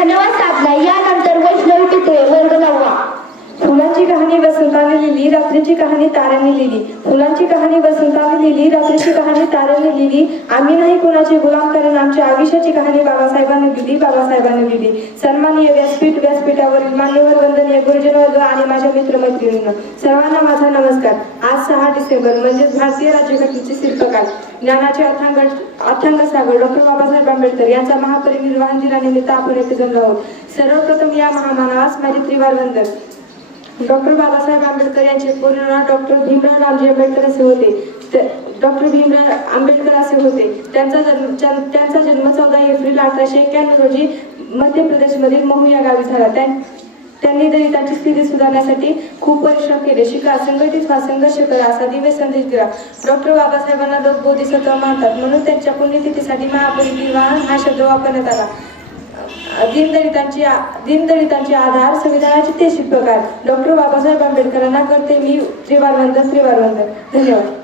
धन्यवाद साधला. यानंतर वैष्णवी पितळे वर्ग 9वा. फुलांची कहाणी वसंताने लिहिली, रात्रीची कहाणी ताऱ्याने लिहिली. फुलांची कहाणी वसंताने लिहिली, रात्रीची कहाणी ताऱ्याने लिहिली. आम्ही नाही कोणाचे गुलाम, कारण आमच्या आयुष्याची कहाणी बाबासाहेबांनी लिहिली, बाबासाहेबांनी लिहिली. सन्माननीय व्यासपीठावरील मान्यवर, वंदनीय गुरुजन वर्ग आणि माझ्या मित्रमैत्रिणींना सर्वांना माझा नमस्कार. आज 6 डिसेंबर म्हणजेच भारतीय राज्यघटनेचे शिल्पकार, ज्ञानाचे अथांग सागर डॉक्टर बाबासाहेब आंबेडकर यांचा महापरिनिर्वाण दिनानिमित्त आपण येथे जमलो आहोत. सर्वप्रथम या महामानवास माझे त्रिवार वंदन. डॉक्टर बाबासाहेब आंबेडकर यांचे पूर्ण नाव डॉक्टर भीमराव रामजी आंबेडकर असे होते. डॉक्टर भीमराव आंबेडकर असे होते. त्यांचा जन्म 14 एप्रिल 1891 रोजी मध्य प्रदेशमधील महू या गावी झाला. त्यांनी दलितांची स्थिती सुधारण्यासाठी खूप परिश्रम केले. शिका, संघटित व्हा, संघर्ष करा असा दिव्य संदेश दिला. डॉक्टर बाबासाहेबांना लोक बोधिसत्व मानतात, म्हणून त्यांच्या पुण्यतिथीसाठी महापरिनिर्वाण हा शब्द वापरण्यात आला. दीनदलितांचे आधार, संविधानाचे ते शिल्पकार डॉक्टर बाबासाहेब आंबेडकरांना करते मी त्रिवार वंदन. धन्यवाद.